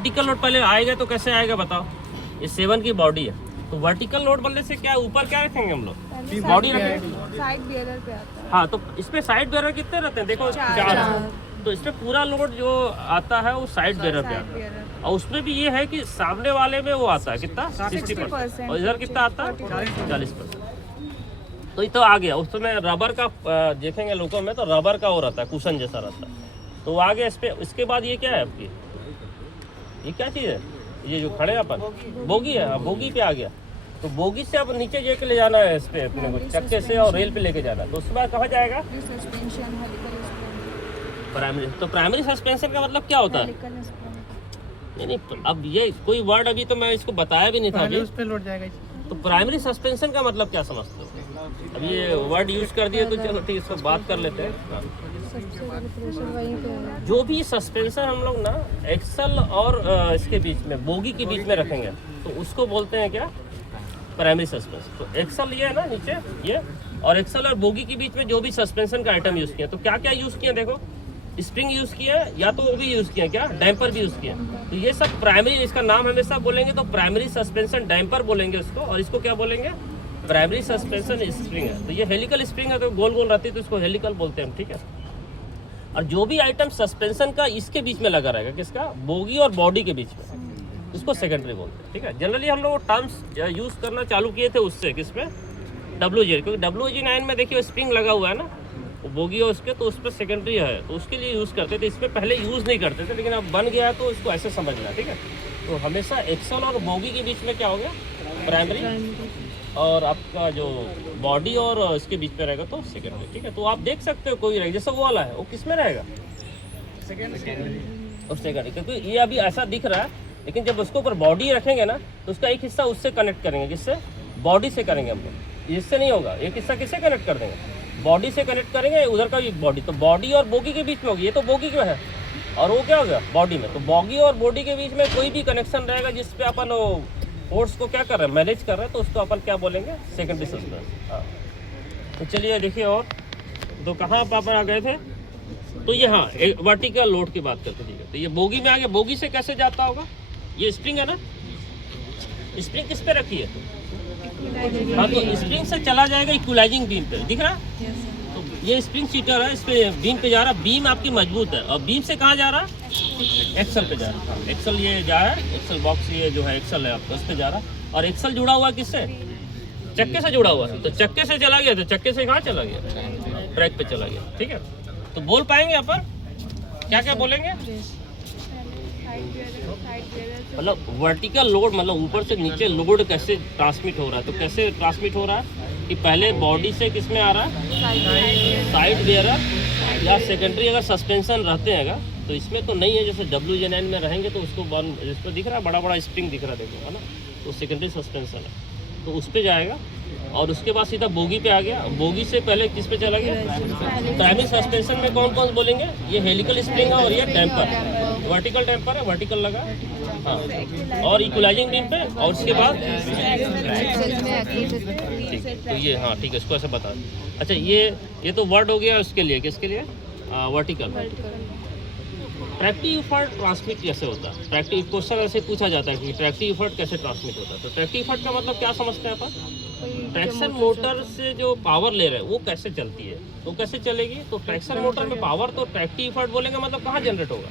Vertical load पहले आएगा तो कैसे आएगा बताओ। ये 7 की बॉडी है, तो वर्टिकल लोड बनने से क्या ऊपर क्या रखेंगे हम लोग, बॉडी रखेंगे, साइड बेयरर पे आता है। हाँ। तो इसमें साइड बेरर कितने रहते हैं देखो, 4। तो इसमें पूरा लोड जो आता है वो साइड बेरर पे आता है, और उसमें भी ये है कि सामने वाले में वो आता है कितना 60%, और इधर कितना आता है 40%। तो ये तो आ गया। उसमें रबर का देखेंगे लोगों में, तो रबर का वो रहता है, कुशन जैसा रहता है। तो आगे इस पे, इसके बाद ये क्या है आपकी, ये क्या चीज़ है, ये जो खड़े अपन बोगी है, बोगी पे आ गया। तो बोगी से अब नीचे लेके ले जाना है इस पे अपने को, चक्के से और रेल पे लेके जाना है। तो उसके बाद कहाँ जाएगा, प्राइमरी। तो प्राइमरी सस्पेंशन का मतलब क्या होता है, नहीं अब ये कोई वर्ड अभी तो मैं इसको बताया भी नहीं था अभी। उस पे लोड जाएगा। तो प्राइमरी सस्पेंशन का मतलब क्या समझते हो, अब ये वर्ड यूज कर दिए तो चलो ठीक, इसको बात कर लेते हैं। जो भी सस्पेंशन हम लोग ना एक्सल और इसके बीच में, बोगी के बीच में रखेंगे, तो उसको बोलते हैं क्या, प्राइमरी सस्पेंशन। तो एक्सल ये है ना नीचे ये, और एक्सल और बोगी के बीच में जो भी सस्पेंशन का आइटम यूज किया, तो क्या क्या यूज किया देखो, स्प्रिंग यूज किया या तो वो भी यूज किया, क्या डैम्पर भी यूज किया। तो ये सब प्राइमरी, इसका नाम हमेशा बोलेंगे तो प्राइमरी सस्पेंशन डैम्पर बोलेंगे उसको, और इसको क्या बोलेंगे, प्राइमरी सस्पेंशन स्प्रिंग है। तो ये हेलिकल स्प्रिंग है, तो गोल गोल रहती है तो इसको हेलिकल बोलते हैं हम, ठीक है। और जो भी आइटम सस्पेंशन का इसके बीच में लगा रहेगा, किसका, बोगी और बॉडी के बीच में, उसको सेकेंडरी बोलते हैं, ठीक है। जनरली हम लोग टर्म्स यूज करना चालू किए थे उससे, किसमें, WG, क्योंकि WG9 में देखिए स्प्रिंग लगा हुआ है ना, वो बोगी है उसके, तो उस पर सेकेंडरी है, तो उसके लिए यूज़ करते थे। इसमें पहले यूज़ नहीं करते थे, लेकिन अब बन गया है तो इसको ऐसे समझना, ठीक है। तो हमेशा एक्सल और बोगी के बीच में क्या हो गया, प्राइमरी, और आपका जो बॉडी और इसके बीच में रहेगा तो सेकेंडरी, ठीक है। तो आप देख सकते हो कोई रहेगा, जैसे वो वाला है वो किस में रहेगा, और सेकेंडरी, क्योंकि ये अभी ऐसा दिख रहा है, लेकिन जब उसके ऊपर बॉडी रखेंगे ना, तो उसका एक हिस्सा उससे कनेक्ट करेंगे, जिससे बॉडी से करेंगे हम लोग, इससे नहीं होगा। एक हिस्सा किससे कनेक्ट कर देंगे, बॉडी से कनेक्ट करेंगे, उधर का भी बॉडी, तो बॉडी और बोगी के बीच में होगी, ये तो बोगी में है और वो क्या हो गया बॉडी में। तो बॉगी और बॉडी के बीच में कोई भी कनेक्शन रहेगा जिसपे अपन फोर्स को क्या कर रहे हैं, मैनेज कर रहे हैं, तो उसको अपन क्या बोलेंगे, सेकेंडरी सस्पेंशन। हाँ, तो चलिए देखिए, और तो कहाँ पर अपन आ गए थे, तो ये हाँ वर्टिकल लोड की बात करते, ठीक है। तो ये बोगी में आ गया, बोगी से कैसे जाता होगा, ये स्प्रिंग है ना, स्प्रिंग किस पे रखी है, हाँ, तो स्प्रिंग से चला जाएगा इक्वलाइजिंग बीम पे, दिख रहा है। तो ये स्प्रिंग सीटर है, इस पे बीम पे जा रहा, बीम आपकी मजबूत है, और बीम से कहाँ जा रहा, एक्सल पे जा रहा है। एक्सल ये जा रहा है, एक्सल बॉक्स ये जो है एक्सल है आपका, उस पे जा रहा है, और एक्सल जुड़ा हुआ किससे, चक्के से जुड़ा हुआ है। तो चक्के से चला गया, तो चक्के से कहाँ चला गया, ट्रैक पे चला गया, ठीक है। तो बोल पाएंगे यहाँ पर क्या क्या बोलेंगे, मतलब वर्टिकल लोड, मतलब ऊपर से नीचे लोड कैसे ट्रांसमिट हो रहा है। तो कैसे ट्रांसमिट हो रहा है कि पहले बॉडी से किस में आ रहा है, साइड बेयरर या सेकेंडरी, अगर सस्पेंशन रहते हैं अगर, तो इसमें तो नहीं है, जैसे WG9 में रहेंगे तो उसको जिस पर दिख रहा है बड़ा बड़ा स्प्रिंग दिख रहा है, देखो है ना, तो सेकेंडरी सस्पेंशन है, तो उस पर जाएगा। और उसके बाद सीधा बोगी पे आ गया, बोगी से पहले किस पे चला गया, प्राइमरी सस्पेंशन में कौन कौन बोलेंगे, ये हेलिकल स्प्रिंग है और ये डैम्पर, वर्टिकल डैम्पर है, वर्टिकल लगा, हाँ, और इक्वलाइजिंग बीम पे, और उसके बाद ठीक, तो ये हाँ ठीक है, इसको ऐसे बता। अच्छा ये तो वर्ड हो गया उसके लिए, किसके लिए, वर्टिकल। ट्रैक्टिव इफर्ट ट्रांसमिट कैसे होता है, ट्रैक्टिव क्वेश्चन ऐसे पूछा जाता है कि ट्रैक्टिव इफर्ट कैसे ट्रांसमिट होता है। तो ट्रैक्टिव इफर्ट का मतलब क्या समझते हैं अपन, ट्रैक्शन मोटर से जो पावर ले रहे हैं वो कैसे चलती है, तो कैसे चलेगी। तो ट्रैक्शन मोटर में पावर तो ट्रैक्टिव इफर्ट बोलेंगे, मतलब कहाँ जनरेट होगा,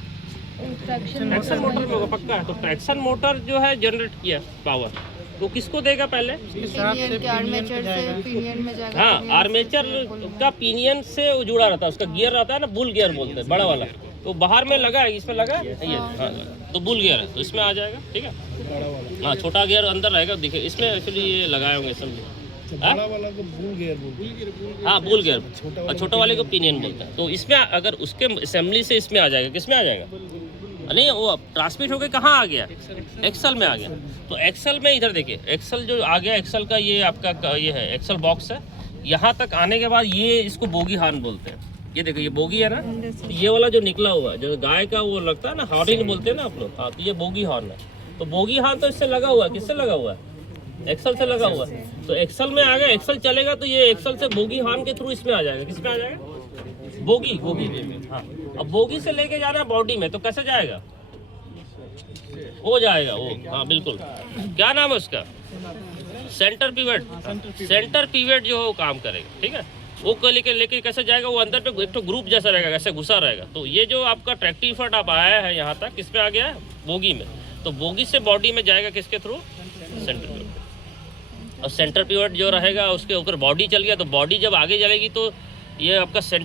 ट्रैक्शन मोटर में होगा, पक्का है। तो ट्रैक्शन मोटर जो है जनरेट किया पावर, तो किसको देगा पहले, हाँ, आर्मेचर का पिनियन से जुड़ा रहता है, उसका गियर रहता है ना, बुल गियर बोलते हैं, बड़ा वाला, तो बाहर में लगा है, इसमें लगा है ये, हाँ, तो बुल गियर है, तो इसमें आ जाएगा, ठीक है। हाँ, छोटा गियर अंदर रहेगा, देखिए इसमें एक्चुअली ये लगाए होंगे, समझे, बड़ा वाला को बुल गियर, हाँ बुल गियर, और छोटा वाले को पिनियन बोलता है। तो इसमें अगर उसके असेंबली से इसमें आ जाएगा, किसमें आ जाएगा, नहीं वो ट्रांसमिट होकर कहाँ आ गया, एक्सल में आ गया। तो एक्सल में इधर देखिए, एक्सल जो आ गया, एक्सल का ये आपका ये है, एक्सल बॉक्स है, यहाँ तक आने के बाद ये इसको बोगी हॉर्न बोलते हैं। ये देखो ये बोगी है ना, तो ये वाला जो निकला हुआ है, जो गाय का वो लगता है ना, हॉर्न बोलते हैं ना आप लोग, हाँ, तो ये बोगी हॉर्न है। तो बोगी हॉर्न तो इससे लगा हुआ है, किससे लगा हुआ है, एक्सल से लगा हुआ है। तो एक्सल में आ गया, एक्सल चलेगा तो ये एक्सल से बोगी हॉर्न के थ्रू इसमें आ जाएगा, किसमें आ जाएगा, बोगी, हाँ। अब बोगी से लेके जाना है बॉडी में, तो कैसे जाएगा, हो जाएगा वो, हाँ बिल्कुल। क्या नाम है उसका? Centre pivot. सेंटर पिवट जो है वो काम करेगा, ठीक है। वो लेके कैसे जाएगा, वो अंदर पे एक तो ग्रुप जैसा रहेगा, कैसे घुसा रहेगा। तो ये जो आपका ट्रैक्टिव इफर्ट आप आया है यहाँ तक, किस पे आ गया है? बोगी में। तो बोगी से बॉडी में जाएगा किसके थ्रू? Centre pivot. और सेंटर पिवट जो रहेगा उसके ऊपर बॉडी चल गया, तो बॉडी जब आगे चलेगी तो ये आपका सेंटर